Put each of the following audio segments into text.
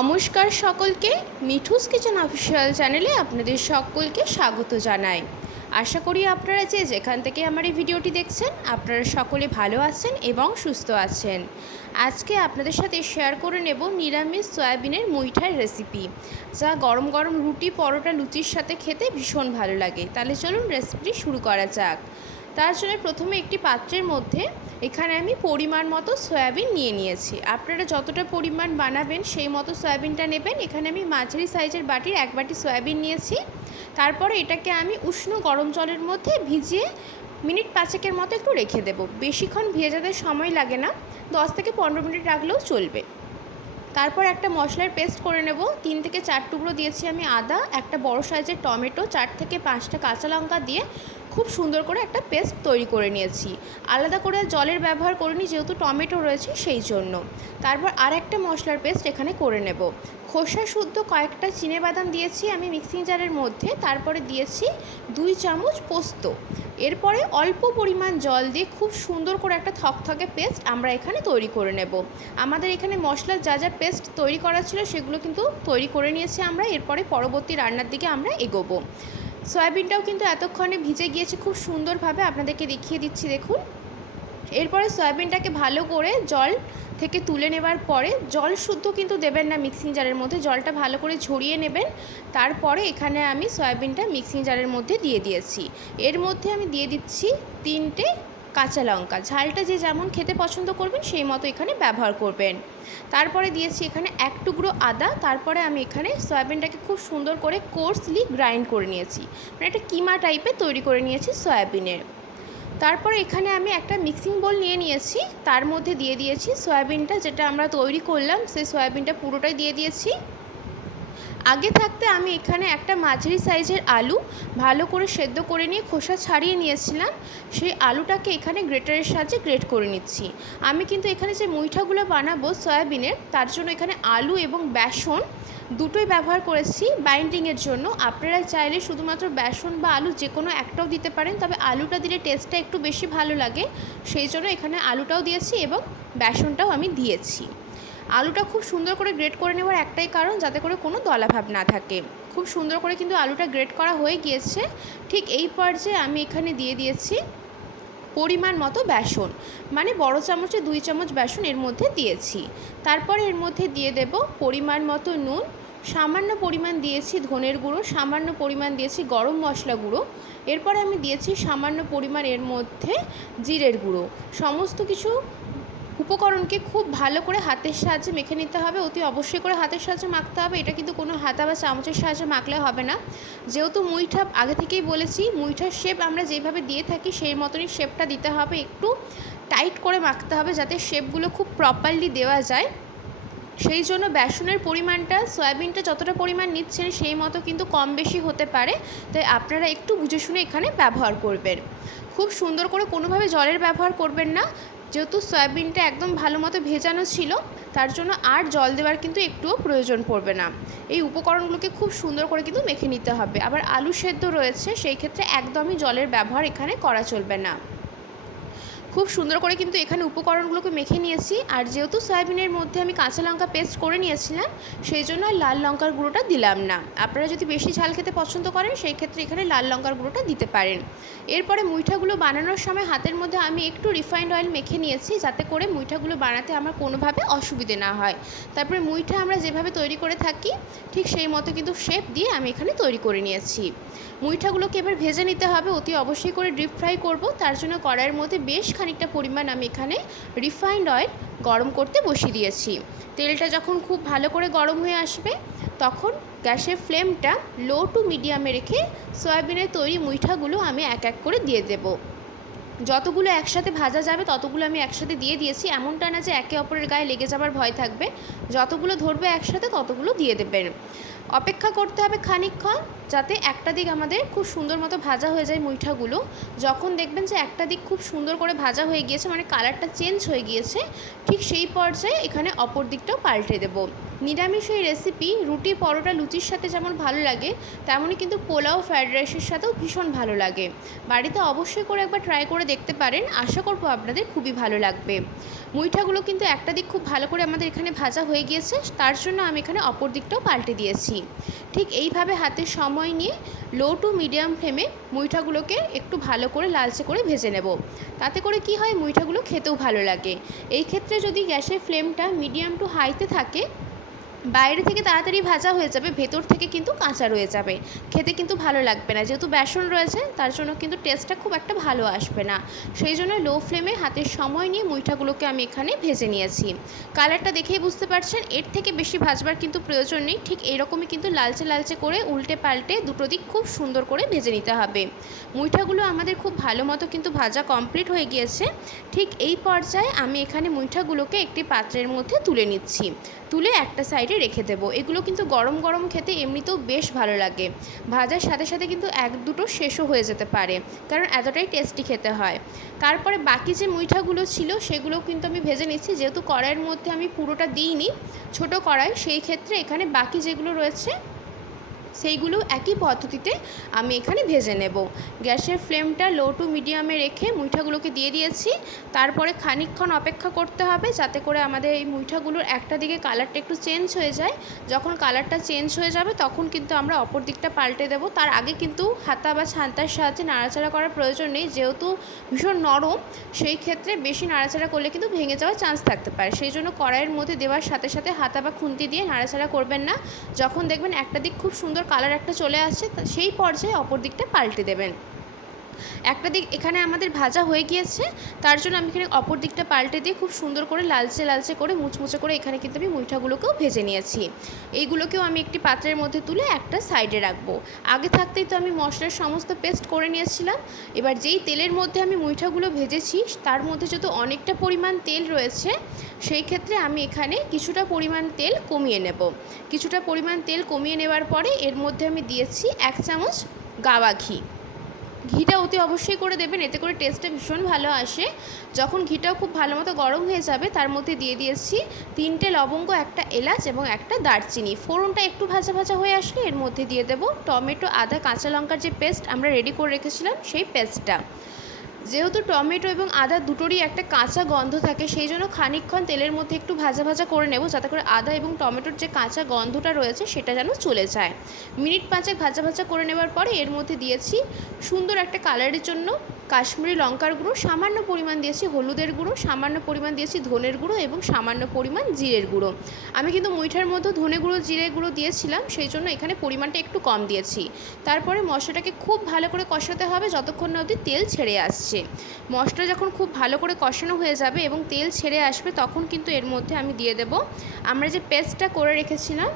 নমস্কার সকলকে, Mithu's kitchen official চ্যানেলে আপনাদের সকলকে স্বাগত জানাই। আশা করি আপনারা যে যেখান থেকে আমার এই ভিডিওটি দেখছেন আপনারা সকলে ভালো আছেন এবং সুস্থ আছেন। আজকে আপনাদের সাথে শেয়ার করে নেব নিরামিষ সয়াবিনের মুইঠার রেসিপি, যা গরম গরম রুটি, পরোটা, লুচির সাথে খেতে ভীষণ ভালো লাগে। তাহলে চলুন রেসিপিটি শুরু করা যাক। তার জন্য প্রথমে একটি পাত্রের মধ্যে এখানে আমি পরিমাণ মতো সয়াবিন নিয়ে নিয়েছি। আপনারা যতটা পরিমাণ বানাবেন সেই মতো সয়াবিনটা নেবেন। এখানে আমি মাঝারি সাইজের বাটির এক বাটি সয়াবিন নিয়েছি। তারপরে এটাকে আমি উষ্ণ গরম জলের মধ্যে ভিজিয়ে মিনিট 5 মতো একটু রেখে দেব। বেশিক্ষণ ভেজাতে সময় লাগে না, 10 থেকে 15 মিনিট রাখলেও চলবে। তারপর একটা মশলার পেস্ট করে নেব। 3 থেকে 4 টুকরো দিয়েছি আমি আদা, একটা বড় সাইজের টমেটো, 4 থেকে 5টা কাঁচা লঙ্কা দিয়ে খুব সুন্দর করে একটা পেস্ট তৈরি করে নিয়েছি। আলাদা করে জলের ব্যবহার করিনি, যেহেতু টমেটো রয়েছে সেই জন্য। তারপর আর একটা মশলার পেস্ট এখানে করে নেব। খোসা শুদ্ধ কয়েকটা চিনেবাদাম দিয়েছি আমি মিক্সিং জারের মধ্যে। তারপরে দিয়েছি 2 চামচ পোস্ত। এরপরে অল্প পরিমাণ জল দিয়ে খুব সুন্দর করে একটা থকথকে পেস্ট আমরা এখানে তৈরি করে নেব। আমাদের এখানে মশলার যা যা পেস্ট তৈরি করা ছিল সেগুলো কিন্তু তৈরি করে নিয়েছি আমরা। এরপরে পরবর্তী রান্নার দিকে আমরা এগোবো। সয়াবিনটাও কিন্তু এতক্ষণে ভিজে গিয়েছে খুব সুন্দরভাবে, আপনাদেরকে দেখিয়ে দিচ্ছি দেখুন। এরপরে সয়াবিনটাকে ভালো করে জল থেকে তুলে নেবার পরে, জল শুদ্ধ কিন্তু দেবেন না মিক্সিং জারের মধ্যে, জলটা ভালো করে ঝরিয়ে নেবেন। তারপরে এখানে আমি সয়াবিনটা মিক্সিং জারের মধ্যে দিয়ে দিয়েছি। এর মধ্যে আমি দিয়ে দিচ্ছি 3টে কাঁচা লঙ্কা। ঝালটা যে যেমন খেতে পছন্দ করবেন সেই মতো এখানে ব্যবহার করবেন। তারপরে দিয়েছি এখানে 1 টুকরো আদা। তারপরে আমি এখানে সয়াবিনটাকে খুব সুন্দর করে কোর্সলি গ্রাইন্ড করে নিয়েছি, মানে একটা কিমা টাইপের তৈরি করে নিয়েছি সয়াবিনের। তারপরে এখানে আমি একটা মিক্সিং বোল নিয়ে নিয়েছি, তার মধ্যে দিয়ে দিয়েছি সয়াবিনটা যেটা আমরা তৈরি করলাম, সেই সয়াবিনটা পুরোটাই দিয়ে দিয়েছি। আগে থাকতে আমি এখানে একটা মাঝারি সাইজের আলু ভালো করে সেদ্ধ করে নিয়ে খোসা ছাড়িয়ে নিয়েছিলাম। সেই আলুটাকে এখানে গ্রেটারের সাহায্যে গ্রেট করে নিচ্ছি। আমি কিন্তু এখানে যে মুইঠাগুলো বানাবো সয়াবিনের, তার জন্য এখানে আলু এবং বেসন দুটোই ব্যবহার করেছি বাইন্ডিংয়ের জন্য। আপনারা চাইলে শুধুমাত্র বেসন বা আলু যে কোনো একটাও দিতে পারেন, তবে আলুটা দিলে টেস্টটা একটু বেশি ভালো লাগে, সেই জন্য এখানে আলুটাও দিয়েছি এবং বেসনটাও আমি দিয়েছি। আলুটা খুব সুন্দর করে গ্রেট করে নেওয়ার একটাই কারণ, যাতে করে কোনো দলাভাব না থাকে। খুব সুন্দর করে কিন্তু আলুটা গ্রেট করা হয়ে গিয়েছে। ঠিক এই পর্যায়ে আমি এখানে দিয়ে দিয়েছি পরিমাণ মতো বেসন, মানে বড় চামচে 2 চামচ বেসন এর মধ্যে দিয়েছি। তারপরে এর মধ্যে দিয়ে দেব পরিমাণ মতো নুন, সামান্য পরিমাণ দিয়েছি ধনের গুঁড়ো, সামান্য পরিমাণ দিয়েছি গরম মশলা গুঁড়ো। এরপরে আমি দিয়েছি সামান্য পরিমাণ এর মধ্যে জিরের গুঁড়ো। সমস্ত কিছু উপকরণকে খুব ভালো করে হাতের সাহায্যে মেখে নিতে হবে। অতি অবশ্যই করে হাতের সাহায্যে মাখতে হবে, এটা কিন্তু কোনো হাতা বা চামচের সাহায্যে মাখলে হবে না। যেহেতু মুইঠা আগে থেকেই বলেছি, মুইঠার শেপ আমরা যেভাবে দিয়ে থাকি সেই মতনই শেপটা দিতে হবে। একটু টাইট করে মাখতে হবে যাতে শেপগুলো খুব প্রপারলি দেওয়া যায়। সেই জন্য বেসনের পরিমাণটা সয়াবিনটা যতটা পরিমাণ নিচ্ছেন সেই মতো কিন্তু কম বেশি হতে পারে, তাই আপনারা একটু বুঝে শুনে এখানে ব্যবহার করবেন। খুব সুন্দর করে কোনোভাবে জলের ব্যবহার করবেন না, যেহেতু সয়াবিনটা একদম ভালো মতো ভেজানো ছিল, তার জন্য আর জল দেওয়ার কিন্তু একটুও প্রয়োজন পড়বে না। এই উপকরণগুলোকে খুব সুন্দর করে কিন্তু মেখে নিতে হবে। আবার আলু সেদ্ধ রয়েছে, সেই ক্ষেত্রে একদমই জলের ব্যবহার এখানে করা চলবে না। খুব সুন্দর করে কিন্তু এখানে উপকরণগুলোকে মেখে নিয়েছি। আর যেহেতু সয়াবিনের মধ্যে আমি কাঁচা লঙ্কা পেস্ট করে নিয়েছিলাম, সেই জন্য আর লাল লঙ্কার গুঁড়োটা দিলাম না। আপনারা যদি বেশি ঝাল খেতে পছন্দ করেন সেই ক্ষেত্রে এখানে লাল লঙ্কার গুঁড়োটা দিতে পারেন। এরপরে মুইঠাগুলো বানানোর সময় হাতের মধ্যে আমি একটু রিফাইন্ড অয়েল মেখে নিয়েছি, যাতে করে মুইঠাগুলো বানাতে আমার কোনোভাবে অসুবিধে না হয়। তারপরে মুইঠা আমরা যেভাবে তৈরি করে থাকি ঠিক সেই মতো কিন্তু শেপ দিয়ে আমি এখানে তৈরি করে নিয়েছি। মুইঠাগুলোকে এবার ভেজে নিতে হবে, অতি অবশ্যই করে ডিপ ফ্রাই করব। তার জন্য কড়াইয়ের মধ্যে বেশ খানিকটা পরিমাণ আমি এখানে রিফাইন্ড অয়েল গরম করতে বসিয়ে দিয়েছি। তেলটা যখন খুব ভালো করে গরম হয়ে আসবে, তখন গ্যাসের ফ্লেমটা লো টু মিডিয়ামে রেখে সয়াবিনের তৈরি মুইঠাগুলো আমি এক এক করে দিয়ে দেব। যতগুলো একসাথে ভাজা যাবে ততগুলো আমি একসাথে দিয়ে দিয়েছি। এমনটা না যে একে অপরের গায়ে লেগে যাবার ভয় থাকবে, যতগুলো ধরবে একসাথে ততগুলো দিয়ে দেবেন। অপেক্ষা করতে হবে খানিকক্ষণ, যাতে একটা দিক আমাদের খুব সুন্দর মতো ভাজা হয়ে যায় মুইঠাগুলো। যখন দেখবেন যে একটা দিক খুব সুন্দর করে ভাজা হয়ে গিয়েছে, মানে কালারটা চেঞ্জ হয়ে গিয়েছে, ঠিক সেই পর্যায়ে এখানে অপর দিকটাও পাল্টে দেব। নিরামিষ এই রেসিপি রুটি, পরোটা, লুচির সাথে যেমন ভালো লাগে, তেমনই কিন্তু পোলাও, ফ্রায়েড রাইসের সাথেও ভীষণ ভালো লাগে। বাড়িতে অবশ্যই করে একবার ট্রাই করে দেখতে পারেন। আশা করব আপনাদের খুবই ভালো লাগবে। মুইঠাগুলো কিন্তু একটা দিক খুব ভালো করে আমাদের এখানে ভাজা হয়ে গিয়েছে, তার জন্য আমি এখানে অপর দিকটাও পাল্টে দিয়েছি। ঠিক এইভাবে হাতে সময় নিয়ে লো টু মিডিয়াম ফ্লেমে মুইঠাগুলোকে একটু ভালো করে লালচে করে ভেজে নেব। তাতে করে কি হয়, মুইঠাগুলো খেতেও ভালো লাগে। এই ক্ষেত্রে যদি গ্যাসের ফ্লেমটা মিডিয়াম টু হাইতে থাকে, বাইরে থেকে তাড়াতাড়ি ভাজা হয়ে যাবে, ভেতর থেকে কিন্তু কাঁচা রয়ে যাবে, খেতে কিন্তু ভালো লাগবে না। যেহেতু বেসন রয়েছে তার জন্য কিন্তু টেস্টটা খুব একটা ভালো আসবে না। সেই জন্য লো ফ্লেমে হাতের সময় নিয়ে মুইঠাগুলোকে আমি এখানে ভেজে নিয়েছি। কালারটা দেখেই বুঝতে পারছেন, এর থেকে বেশি ভাজবার কিন্তু প্রয়োজন নেই। ঠিক এইরকমই কিন্তু লালচে লালচে করে উল্টে পাল্টে দুটো দিক খুব সুন্দর করে ভেজে নিতে হবে। মুইঠাগুলো আমাদের খুব ভালো মতো কিন্তু ভাজা কমপ্লিট হয়ে গিয়েছে। ঠিক এই পর্যায়ে আমি এখানে মুইঠাগুলোকে একটি পাত্রের মধ্যে তুলে নিচ্ছি। তুলে একটা সাইডে রেখে দেবো। এগুলো কিন্তু গরম গরম খেতে এমনিতেও বেশ ভালো লাগে। ভাজার সাথে সাথে কিন্তু এক দুটো শেষও হয়ে যেতে পারে, কারণ এতটাই টেস্টি খেতে হয়। তারপরে বাকি যে মুইঠাগুলো ছিল সেগুলোও কিন্তু আমি ভেজে নিচ্ছি। যেহেতু কড়াইয়ের মধ্যে আমি পুরোটা দিইনি, ছোট কড়াই, সেই ক্ষেত্রে এখানে বাকি যেগুলো রয়েছে সেইগুলো একই পদ্ধতিতে আমি এখানে ভেজে নেব। গ্যাসের ফ্লেমটা লো টু মিডিয়ামে রেখে মুইঠাগুলোকে দিয়ে দিয়েছি। তারপরে খানিকক্ষণ অপেক্ষা করতে হবে, যাতে করে আমাদের এই মুইঠাগুলোর একটা দিকে কালারটা একটু চেঞ্জ হয়ে যায়। যখন কালারটা চেঞ্জ হয়ে যাবে তখন কিন্তু আমরা অপর দিকটা পাল্টে দেব। তার আগে কিন্তু হাতা বা ছান্তার সাহায্যে নাড়াচাড়া করার প্রয়োজন নেই, যেহেতু ভীষণ নরম। সেই ক্ষেত্রে বেশি নাড়াচাড়া করলে কিন্তু ভেঙে যাওয়ার চান্স থাকতে পারে। সেই জন্য কড়াইয়ের মধ্যে দেওয়ার সাথে সাথে হাতা বা খুন্তি দিয়ে নাড়াচাড়া করবেন না। যখন দেখবেন একটা দিক খুব সুন্দর কালার একটা চলে আসছে, সেই পর্যায়ে অপর দিকটা পাল্টে দেবেন। একটা দিক এখানে আমাদের ভাজা হয়ে গিয়েছে, তার জন্য আমি এখানে অপর দিকটা পাল্টে দিয়ে খুব সুন্দর করে লালচে লালচে করে মুচমুচে করে এখানে কিন্তু আমি মুইঠাগুলোকেও ভেজে নিয়েছি। এইগুলোকেও আমি একটি পাত্রের মধ্যে তুলে একটা সাইডে রাখবো। আগে থাকতেই তো আমি মশলার সমস্ত পেস্ট করে নিয়েছিলাম। এবার যেই তেলের মধ্যে আমি মুইঠাগুলো ভেজেছি তার মধ্যে যেহেতু অনেকটা পরিমাণ তেল রয়েছে, সেই ক্ষেত্রে আমি এখানে কিছুটা পরিমাণ তেল কমিয়ে নেব। কিছুটা পরিমাণ তেল কমিয়ে নেওয়ার পরে এর মধ্যে আমি দিয়েছি 1 চামচ গাওয়া ঘি। ঘিটা অতি অবশ্যই করে দেবেন, এতে করে টেস্টটা ভীষণ ভালো আসে। যখন ঘিটাও খুব ভালো মতো গরম হয়ে যাবে তার মধ্যে দিয়ে দিয়েছি 3টে লবঙ্গ, একটা এলাচ এবং একটা দারচিনি। ফোড়নটা একটু ভাজা ভাজা হয়ে আসলে এর মধ্যে দিয়ে দেব টমেটো, আদা, কাঁচা লঙ্কার যে পেস্ট আমরা রেডি করে রেখেছিলাম সেই পেস্টটা। যেহেতু টমেটো এবং আদা দুটোরই একটা কাঁচা গন্ধ থাকে, সেই জন্য খানিকক্ষণ তেলের মধ্যে একটু ভাজা ভাজা করে নেব, যাতে করে আদা এবং টমেটোর যে কাঁচা গন্ধটা রয়েছে সেটা যেন চলে যায়। মিনিট 5 ভাজা ভাজা করে নেওয়ার পরে এর মধ্যে দিয়েছি সুন্দর একটা কালারের জন্য কাশ্মীরি লঙ্কার গুঁড়ো, সামান্য পরিমাণ দিয়েছি হলুদের গুঁড়ো, সামান্য পরিমাণ দিয়েছি ধনের গুঁড়ো এবং সামান্য পরিমাণ জিরের গুঁড়ো। আমি কিন্তু মুইঠার মধ্যে ধনে গুঁড়ো জিরে গুঁড়ো দিয়েছিলাম, সেই জন্য এখানে পরিমাণটা একটু কম দিয়েছি। তারপরে মশলাটাকে খুব ভালো করে কষাতে হবে যতক্ষণ না অবধি তেল ছেড়ে আসছে। মশলা যখন খুব ভালো করে কষানো হয়ে যাবে এবং তেল ছেড়ে আসবে, তখন কিন্তু এর মধ্যে আমি দিয়ে দেব আমরা যে পেস্টটা করে রেখেছিলাম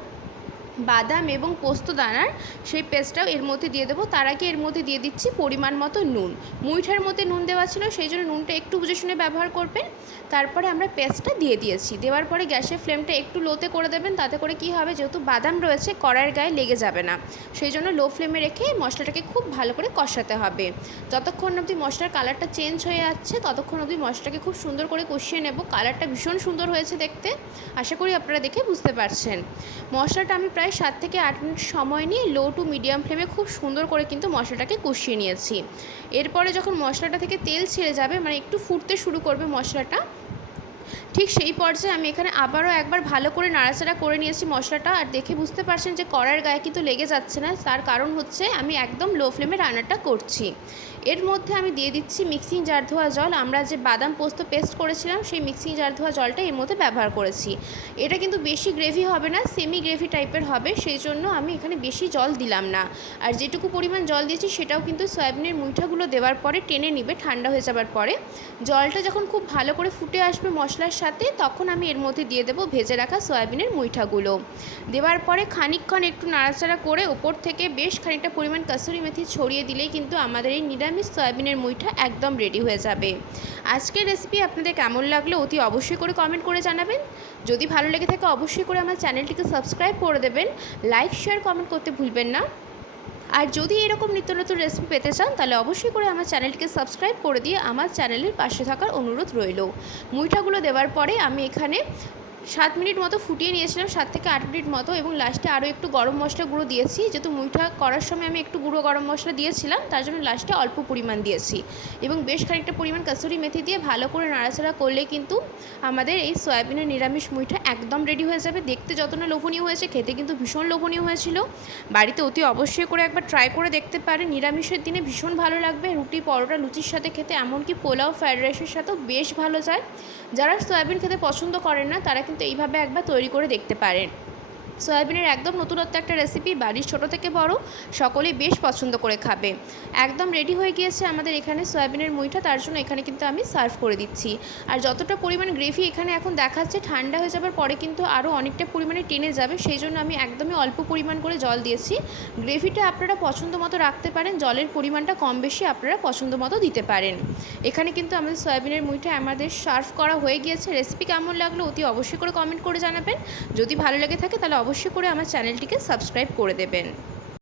বাদাম এবং পোস্ত দানার, সেই পেস্টটাও এর মধ্যে দিয়ে দেবো। তার আগে এর মধ্যে দিয়ে দিচ্ছি পরিমাণ মতো নুন। মুইঠার মধ্যে নুন দেওয়া ছিল, সেই জন্য নুনটা একটু বুঝে শুনে ব্যবহার করবেন। তারপরে আমরা পেস্টটা দিয়ে দিয়েছি। দেওয়ার পরে গ্যাসের ফ্লেমটা একটু লোতে করে দেবেন, তাতে করে কি হবে, যেহেতু বাদাম রয়েছে কড়াইয়ের গায়ে লেগে যাবে না। সেই জন্য লো ফ্লেমে রেখে মশলাটাকে খুব ভালো করে কষাতে হবে। যতক্ষণ অবধি মশলার কালারটা চেঞ্জ হয়ে যাচ্ছে ততক্ষণ অবধি মশলাটাকে খুব সুন্দর করে কষিয়ে নেব। কালারটা ভীষণ সুন্দর হয়েছে দেখতে, আশা করি আপনারা দেখে বুঝতে পারছেন। মশলাটা আমি প্রায় 7 থেকে 8 মিনিট সময় নিয়ে লো টু মিডিয়াম ফ্লেমে খুব সুন্দর করে কিন্তু মশলাটাকে কষিয়ে নিয়েছি। এরপরে যখন মশলাটা থেকে তেল ছেড়ে যাবে, মানে একটু ফুটতে শুরু করবে মশলাটা, ঠিক সেই পর্যায়ে আমি এখানে আবারও একবার ভালো করে নাড়াচাড়া করে নিয়েছি মশলাটা। আর দেখে বুঝতে পারছেন যে কড়াইয়ের গায়ে কিন্তু লেগে যাচ্ছে না, তার কারণ হচ্ছে আমি একদম লো ফ্লেমে রান্নাটা করছি। এর মধ্যে আমি দিয়ে দিচ্ছি মিক্সিং জার ধোয়া জল। আমরা যে বাদাম পোস্ত পেস্ট করেছিলাম সেই মিক্সিং জার ধোয়া জলটা এর মধ্যে ব্যবহার করেছি। এটা কিন্তু বেশি গ্রেভি হবে না, সেমি গ্রেভি টাইপের হবে, সেই জন্য আমি এখানে বেশি জল দিলাম না। আর যেটুকু পরিমাণ জল দিয়েছি সেটাও কিন্তু সয়াবিনের মুইঠাগুলো দেওয়ার পরে টেনে নিবে ঠান্ডা হয়ে যাবার পরে। জলটা যখন খুব ভালো করে ফুটে আসবে মশলার সাথে, তখন আমি এর মধ্যে দিয়ে দেবো ভেজে রাখা সয়াবিনের মুইঠাগুলো। দেওয়ার পরে খানিকক্ষণ একটু নাড়াচাড়া করে ওপর থেকে বেশ খানিকটা পরিমাণ কাসুরি মেথি ছড়িয়ে দিলেই কিন্তু আমাদের এই নিরামিষ সয়াবিনের মুইঠা একদম রেডি হয়ে যাবে। আজকের রেসিপি আপনাদের কেমন লাগলো অতি অবশ্যই করে কমেন্ট করে জানাবেন। যদি ভালো লেগে থাকে অবশ্যই করে আমার চ্যানেলটিকে সাবস্ক্রাইব করে দেবেন। লাইক, শেয়ার, কমেন্ট করতে ভুলবেন না। আর যদি এরকম নিত্য নতুন রেসিপি পেতে চান তাহলে অবশ্যই করে আমার চ্যানেলটিকে সাবস্ক্রাইব করে দিয়ে আমার চ্যানেলের পাশে থাকার অনুরোধ রইল। মুইঠাগুলো দেওয়ার পরে আমি এখানে 7 মিনিট মতো ফুটিয়ে নিয়েছিলাম, 7 থেকে 8 মিনিট মতো, এবং লাস্টে আরও একটু গরম মশলা গুঁড়ো দিয়েছি। যেহেতু মুইঠা করার সময় আমি একটু গুঁড়ো গরম মশলা দিয়েছিলাম, তার জন্য লাস্টে অল্প পরিমাণ দিয়েছি, এবং বেশ খানিকটা পরিমাণ কাসুরি মেথি দিয়ে ভালো করে নাড়াচাড়া করলে কিন্তু আমাদের এই সয়াবিনের নিরামিষ মুইঠা একদম রেডি হয়ে যাবে। দেখতে যত না লোভনীয় হয়েছে, খেতে কিন্তু ভীষণ লোভনীয় হয়েছিল। বাড়িতে অতি অবশ্যই করে একবার ট্রাই করে দেখতে পারেন, নিরামিষের দিনে ভীষণ ভালো লাগবে। রুটি, পরোটা, লুচির সাথে খেতে, এমনকি পোলাও, ফ্রায়েড রাইসের সাথেও বেশ ভালো যায়। যারা সয়াবিন খেতে পছন্দ করেন না, তারা কিন্তু এইভাবে একবার তৈরি করে দেখতে পারেন। সয়াবিনের একদম নতুনত্ব একটা রেসিপি, বাড়ির ছোটো থেকে বড় সকলেই বেশ পছন্দ করে খাবে। একদম রেডি হয়ে গিয়েছে আমাদের এখানে সয়াবিনের মুইঠা, তার জন্য এখানে কিন্তু আমি সার্ভ করে দিচ্ছি। আর যতটা পরিমাণ গ্রেভি এখানে এখন দেখাচ্ছে, ঠান্ডা হয়ে যাবার পরে কিন্তু আরও অনেকটা পরিমাণে টেনে যাবে, সেই জন্য আমি একদমই অল্প পরিমাণ করে জল দিয়েছি। গ্রেভিটা আপনারা পছন্দ মতো রাখতে পারেন, জলের পরিমাণটা কম বেশি আপনারা পছন্দ মতো দিতে পারেন। এখানে কিন্তু আমাদের সয়াবিনের মুইঠা আমাদের সার্ভ করা হয়ে গিয়েছে। রেসিপি কেমন লাগলো অতি অবশ্যই করে কমেন্ট করে জানাবেন। যদি ভালো লেগে থাকে তাহলে অবশ্যই করে আমার চ্যানেলটিকে সাবস্ক্রাইব করে দেবেন।